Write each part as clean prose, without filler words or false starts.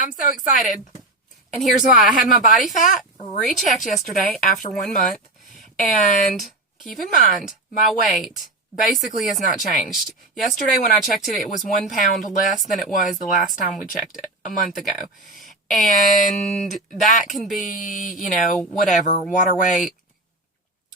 I'm so excited. And here's why. I had my body fat rechecked yesterday after 1 month. And keep in mind, my weight basically has not changed. Yesterday when I checked it, it was 1 pound less than it was the last time we checked it a month ago. And that can be, whatever, water weight.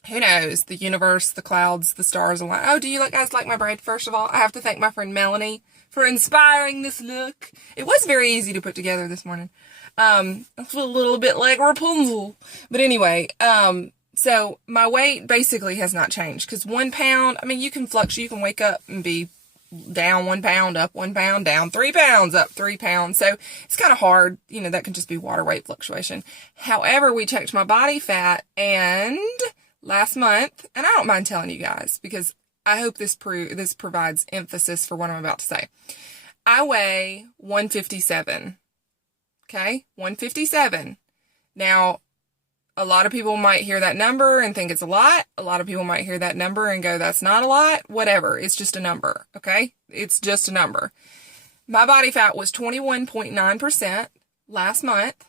Who knows? The universe, the clouds, the stars align. Oh, do you guys like my braid? First of all, I have to thank my friend Melanie for inspiring this look. It was very easy to put together this morning. I feel a little bit like Rapunzel. But anyway, so my weight basically has not changed. Because 1 pound, you can fluctuate. You can wake up and be down 1 pound, up 1 pound, down 3 pounds, up 3 pounds. So it's kind of hard. That can just be water weight fluctuation. However, we checked my body fat and last month, and I don't mind telling you guys because I hope this provides emphasis for what I'm about to say. I weigh 157. Okay? 157. Now, a lot of people might hear that number and think it's a lot. A lot of people might hear that number and go, that's not a lot. Whatever. It's just a number. Okay? It's just a number. My body fat was 21.9% last month.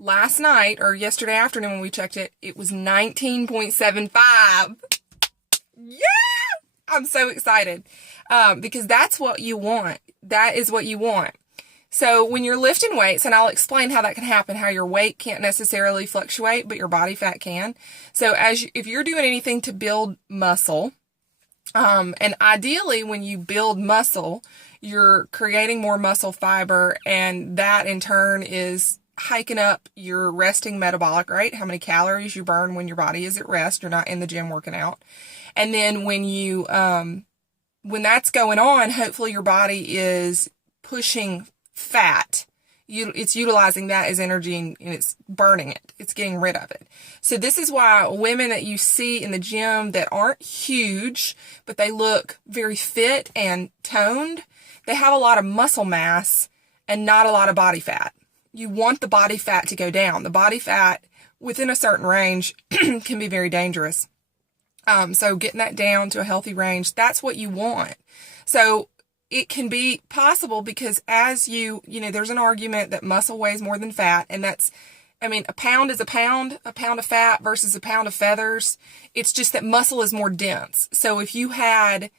Last night, or yesterday afternoon when we checked it, it was 19.75. Yeah! I'm so excited. Because that's what you want. That is what you want. So when you're lifting weights, and I'll explain how that can happen, how your weight can't necessarily fluctuate, but your body fat can. So if you're doing anything to build muscle, and ideally when you build muscle, you're creating more muscle fiber, and that in turn is hiking up your resting metabolic rate, how many calories you burn when your body is at rest, you're not in the gym working out. And then when that's going on, hopefully your body is pushing fat. It's utilizing that as energy and it's burning it. It's getting rid of it. So this is why women that you see in the gym that aren't huge, but they look very fit and toned, they have a lot of muscle mass and not a lot of body fat. You want the body fat to go down. The body fat within a certain range can be very dangerous. So getting that down to a healthy range, that's what you want. So it can be possible because as there's an argument that muscle weighs more than fat, and that's, a pound is a pound of fat versus a pound of feathers. It's just that muscle is more dense. So if you had,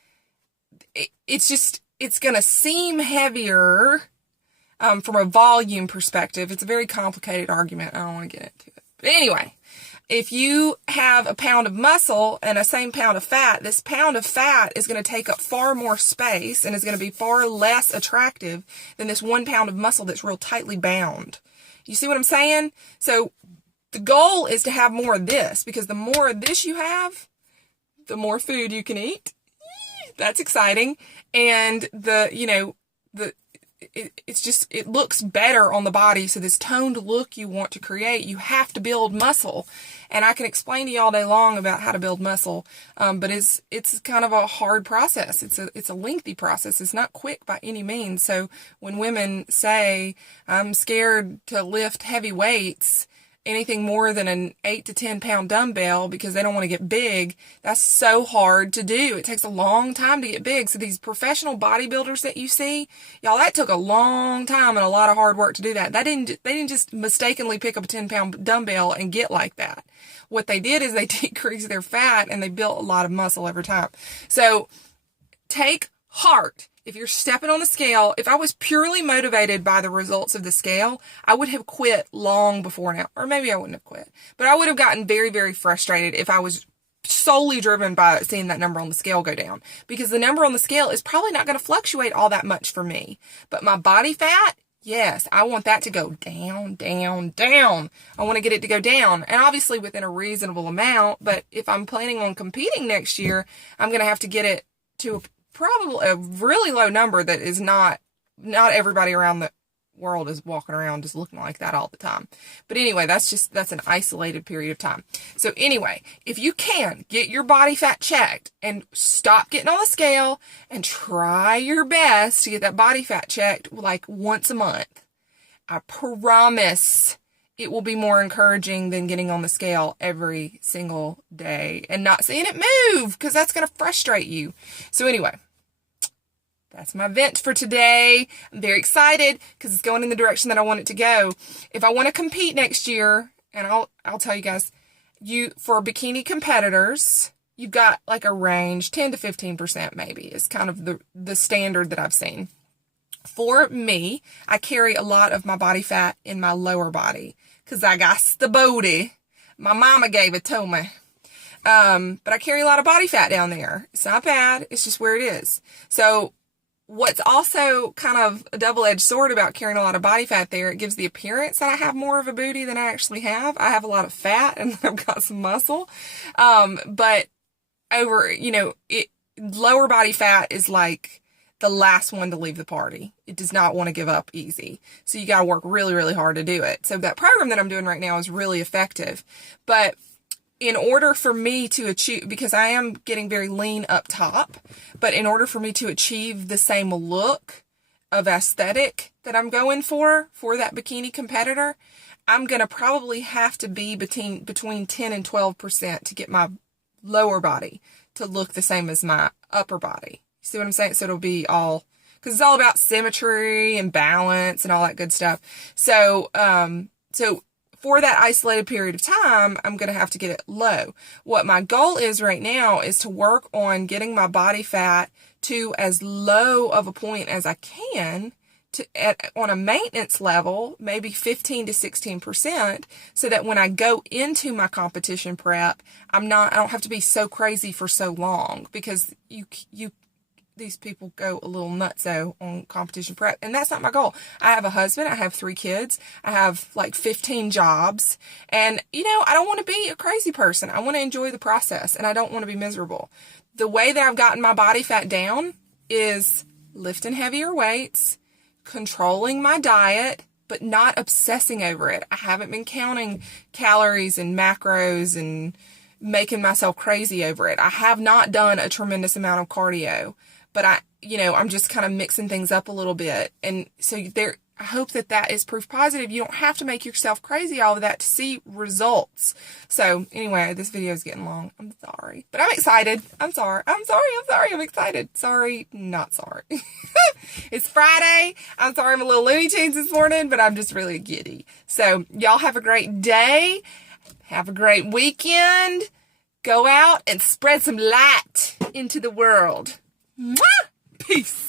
it's going to seem heavier from a volume perspective. It's a very complicated argument. I don't want to get into it. But anyway, if you have a pound of muscle and a same pound of fat, this pound of fat is going to take up far more space and is going to be far less attractive than this 1 pound of muscle that's real tightly bound. You see what I'm saying? So the goal is to have more of this, because the more of this you have, the more food you can eat. That's exciting. And it looks better on the body. So this toned look you want to create, you have to build muscle. And I can explain to you all day long about how to build muscle. But it's kind of a hard process. It's a lengthy process. It's not quick by any means. So when women say, I'm scared to lift heavy weights, anything more than an 8 to 10 pound dumbbell because they don't want to get big, that's so hard to do. It takes a long time to get big. So these professional bodybuilders that you see, y'all, that took a long time and a lot of hard work to do that. They didn't just mistakenly pick up a 10 pound dumbbell and get like that. What they did is they decreased their fat and they built a lot of muscle over time. So take heart. If you're stepping on the scale, if I was purely motivated by the results of the scale, I would have quit long before now. Or maybe I wouldn't have quit. But I would have gotten very, very frustrated if I was solely driven by seeing that number on the scale go down. Because the number on the scale is probably not going to fluctuate all that much for me. But my body fat, yes, I want that to go down, down, down. I want to get it to go down. And obviously within a reasonable amount. But if I'm planning on competing next year, I'm going to have to get it to probably a really low number that is not everybody around the world is walking around just looking like that all the time. But anyway, that's an isolated period of time. So anyway, if you can get your body fat checked and stop getting on the scale and try your best to get that body fat checked like once a month, I promise it will be more encouraging than getting on the scale every single day and not seeing it move, because that's going to frustrate you. So anyway, that's my vent for today. I'm very excited because it's going in the direction that I want it to go. If I want to compete next year, and I'll tell you guys, for bikini competitors, you've got like a range, 10 to 15% maybe is kind of the standard that I've seen. For me, I carry a lot of my body fat in my lower body because I got the booty. My mama gave it to me. But I carry a lot of body fat down there. It's not bad. It's just where it is. So what's also kind of a double-edged sword about carrying a lot of body fat there, it gives the appearance that I have more of a booty than I actually have. I have a lot of fat and I've got some muscle. But lower body fat is like the last one to leave the party. It does not want to give up easy. So you got to work really, really hard to do it. So that program that I'm doing right now is really effective. But in order for me to achieve, because I am getting very lean up top, but in order for me to achieve the same look of aesthetic that I'm going for that bikini competitor, I'm going to probably have to be between 10 and 12% to get my lower body to look the same as my upper body. See what I'm saying? So it'll be all, because it's all about symmetry and balance and all that good stuff. So for that isolated period of time, I'm going to have to get it low. What my goal is right now is to work on getting my body fat to as low of a point as I can on a maintenance level, maybe 15 to 16%, so that when I go into my competition prep, I don't have to be so crazy for so long, because these people go a little nutso on competition prep, and that's not my goal. I have a husband, I have 3 kids, I have like 15 jobs, and I don't want to be a crazy person. I want to enjoy the process, and I don't want to be miserable. The way that I've gotten my body fat down is lifting heavier weights, controlling my diet, but not obsessing over it. I haven't been counting calories and macros and making myself crazy over it. I have not done a tremendous amount of cardio, but I'm just kind of mixing things up a little bit. And so I hope that is proof positive. You don't have to make yourself crazy all of that to see results. So anyway, this video is getting long. I'm sorry, but I'm excited. I'm sorry. I'm excited. Sorry, not sorry. It's Friday. I'm sorry I'm a little Looney Tunes this morning, but I'm just really giddy. So y'all have a great day. Have a great weekend. Go out and spread some light into the world. Mwah! Peace.